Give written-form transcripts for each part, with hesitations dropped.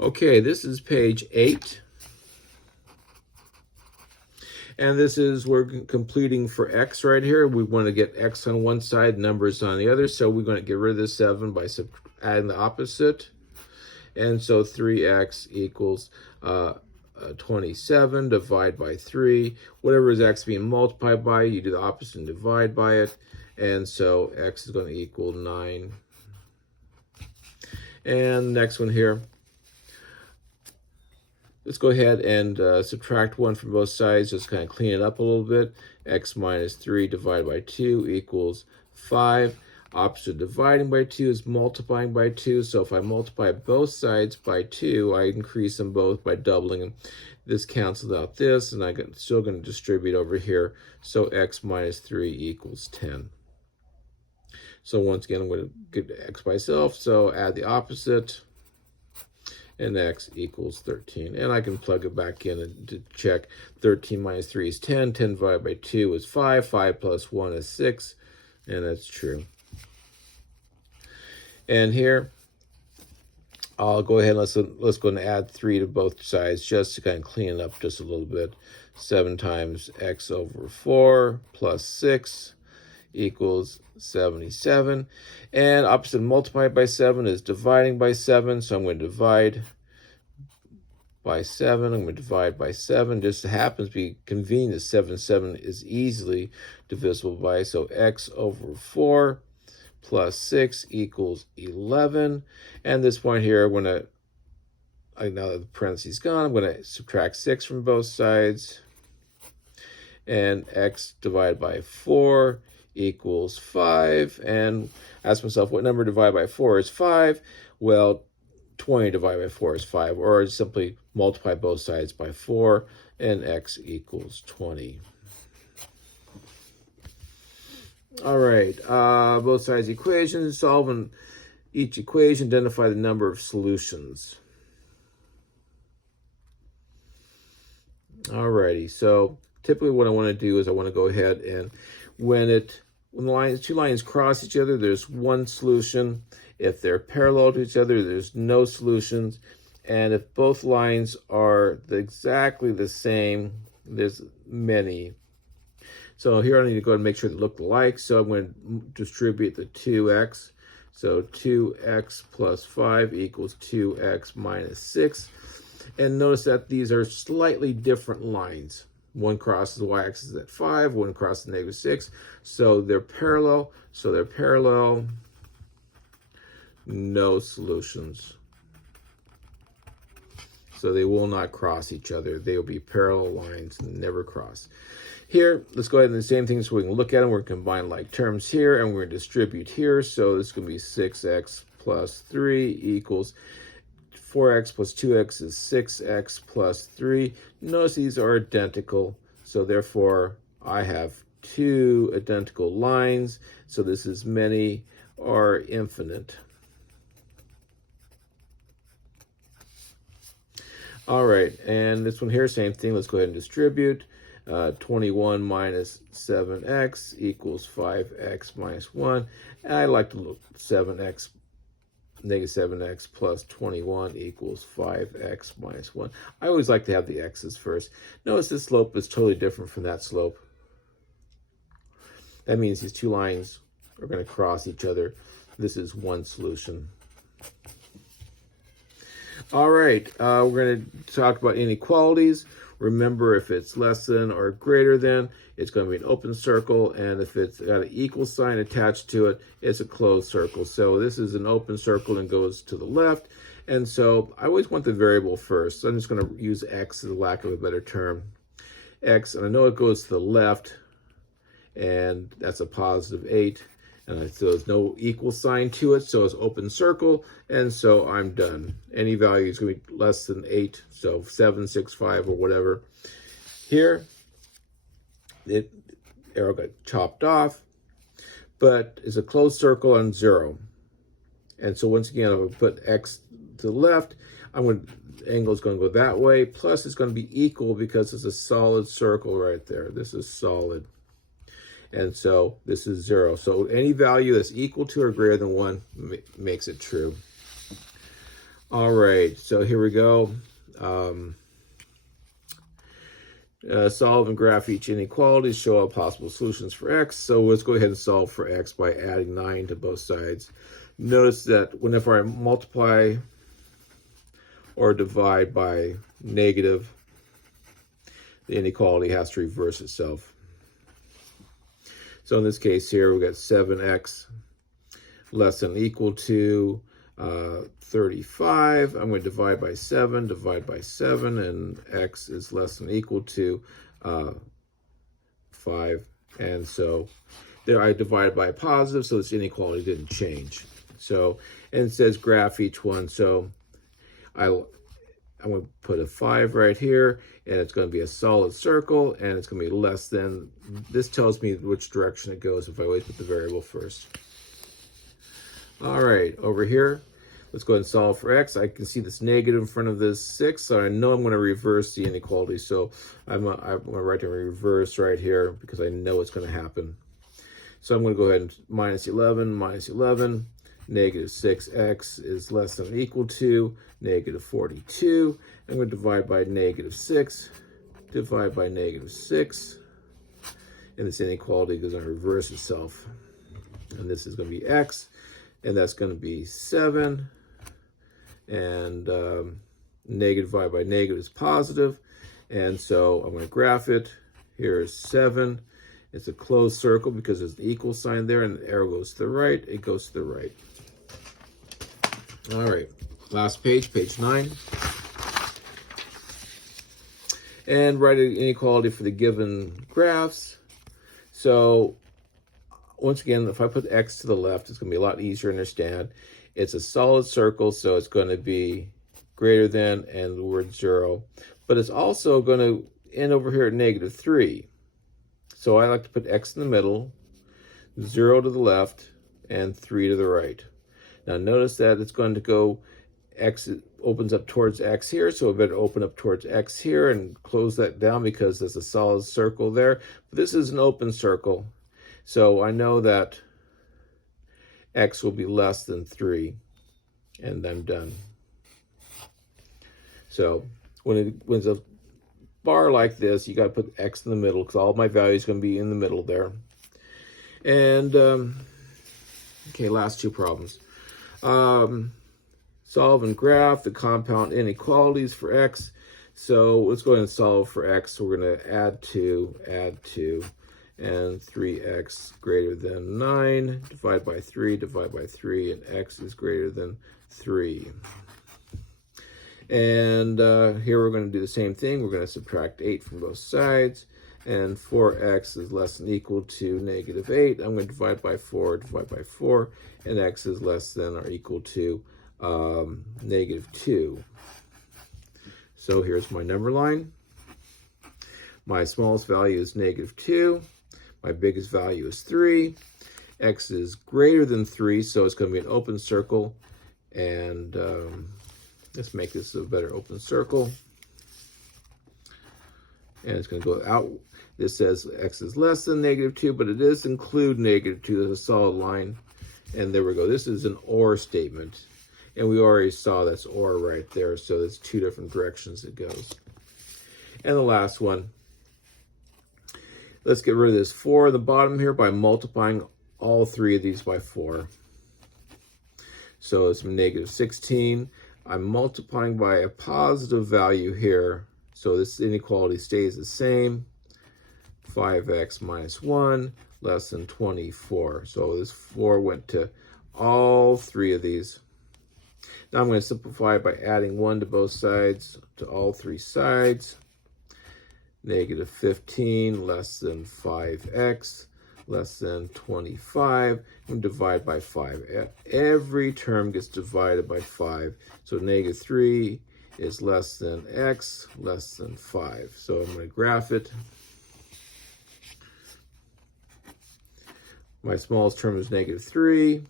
Okay, this is page 8. And this is, we're completing for x right here. We want to get x on one side, numbers on the other. So we're going to get rid of the 7 by adding the opposite. And so 3x equals 27, divide by 3. Whatever is x being multiplied by, you do the opposite and divide by it. And so x is going to equal 9. And next one here. Let's go ahead and subtract 1 from both sides, just kind of clean it up a little bit. X minus 3 divided by 2 equals 5. Opposite dividing by 2 is multiplying by 2. So if I multiply both sides by 2, I increase them both by doubling them. This cancels out this, and I'm still going to distribute over here. So x minus 3 equals 10. So once again, I'm going to get x by itself. So add the opposite. And x equals 13. And I can plug it back in to check. 13 minus 3 is 10. 10 divided by 2 is 5. 5 plus 1 is 6. And that's true. And here, I'll go ahead and let's go and add 3 to both sides just to kind of clean it up just a little bit. 7 times x over 4 plus 6 equals 77. And opposite multiplied by 7 is dividing by 7. So I'm going to divide by 7. I'm going to divide by 7. Just happens to be convenient that 7 is easily divisible by. So x over 4 plus 6 equals 11. And this point here, now that the parentheses gone, I'm going to subtract 6 from both sides. And x divided by 4 equals 5, and ask myself, what number divided by 4 is 5? Well, 20 divided by 4 is 5, or simply multiply both sides by 4, and x equals 20. All right, both sides equations, solving each equation, identify the number of solutions. All righty, so typically what I want to do is I want to go ahead and when the two lines cross each other, there's one solution. If they're parallel to each other, there's no solutions. And if both lines are exactly the same, there's many. So here I need to go and make sure they look alike. So I'm going to distribute the 2x. So 2x plus 5 equals 2x minus 6. And notice that these are slightly different lines. One crosses the y-axis at 5, one crosses negative 6. So they're parallel. No solutions. So they will not cross each other. They will be parallel lines, never cross. Here, let's go ahead and do the same thing so we can look at them. We're going to combine like terms here, and we're going to distribute here. So this is going to be 6x plus 3 equals 4x plus 2x is 6x plus 3. Notice these are identical, so therefore I have 2 identical lines. So this is many are infinite. All right, and this one here, same thing. Let's go ahead and distribute. 21 minus 7x equals 5x minus 1. And I like to look negative 7x plus 21 equals 5x minus 1. I always like to have the x's first. Notice this slope is totally different from that slope. That means these two lines are going to cross each other. This is one solution. All right, we're going to talk about inequalities. Remember, if it's less than or greater than, it's going to be an open circle, and if it's got an equal sign attached to it, it's a closed circle. So this is an open circle and goes to the left, and so I always want the variable first. So I'm just going to use x as a lack of a better term. X, and I know it goes to the left, and that's a positive 8. And so there's no equal sign to it, so it's open circle, and so I'm done. Any value is going to be less than 8, so 7, 6, 5, or whatever. Here, the arrow got chopped off, but it's a closed circle on 0. And so once again, I'm going to put x to the left. The angle is going to go that way, plus it's going to be equal because it's a solid circle right there. This is solid. And so this is 0. So any value that's equal to or greater than 1 makes it true. All right, so here we go. Solve and graph each inequality, show all possible solutions for x. So let's go ahead and solve for x by adding 9 to both sides. Notice that whenever I multiply or divide by negative, the inequality has to reverse itself. So in this case here, we got 7x less than or equal to 35. I'm going to divide by 7, and x is less than or equal to 5. And so there I divided by a positive, so this inequality didn't change. So, and it says graph each one. So I'm going to put a 5 right here, and it's going to be a solid circle, and it's going to be less than. This tells me which direction it goes if I always put the variable first. All right, over here, let's go ahead and solve for x. I can see this negative in front of this 6, so I know I'm going to reverse the inequality. So I'm going to write down reverse right here because I know it's going to happen. So I'm going to go ahead and minus 11, negative 6x is less than or equal to negative 42. I'm going to divide by negative 6, divide by negative 6, and this inequality is going to reverse itself. And this is going to be x, and that's going to be 7, and negative divided by negative is positive, and so I'm going to graph it. Here's 7. It's a closed circle because there's an equal sign there, and the arrow goes to the right. It goes to the right. All right, last page, page 9. And write an inequality for the given graphs. So once again, if I put x to the left, it's going to be a lot easier to understand. It's a solid circle, so it's going to be greater than and the word 0. But it's also going to end over here at negative 3. So I like to put x in the middle, 0 to the left, and 3 to the right. Now notice that it's going to go, x opens up towards x here, so I better open up towards x here and close that down because there's a solid circle there. But this is an open circle, so I know that x will be less than 3, and I'm done. So when it's a bar like this, you got to put x in the middle because all my values are going to be in the middle there. And okay, last two problems. Solve and graph the compound inequalities for x. So let's go ahead and solve for x. So we're going to add 2, and 3x greater than 9, divide by 3, and x is greater than 3. And here we're going to do the same thing. We're going to subtract 8 from both sides, and 4x is less than or equal to negative 8. I'm going to divide by 4, and x is less than or equal to negative 2. So here's my number line. My smallest value is negative 2. My biggest value is 3. X is greater than 3, so it's going to be an open circle. And let's make this a better open circle. And it's going to go out. This says x is less than negative 2, but it does include negative 2. There's a solid line. And there we go. This is an OR statement. And we already saw that's OR right there. So there's two different directions it goes. And the last one. Let's get rid of this 4 at the bottom here by multiplying all three of these by 4. So it's negative 16. I'm multiplying by a positive value here. So this inequality stays the same. 5x minus 1 less than 24. So this 4 went to all three of these. Now I'm going to simplify by adding 1 to both sides, to all three sides. Negative 15 less than 5x less than 25. And divide by 5. Every term gets divided by 5. So negative 3 is less than x less than 5. So I'm going to graph it. My smallest term is negative 3.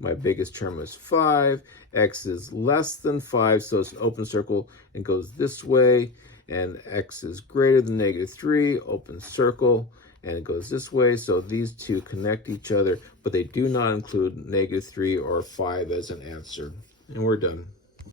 My biggest term is 5. X is less than 5, so it's an open circle and goes this way. And x is greater than negative 3, open circle, and it goes this way. So these two connect each other, but they do not include negative 3 or 5 as an answer. and we're done.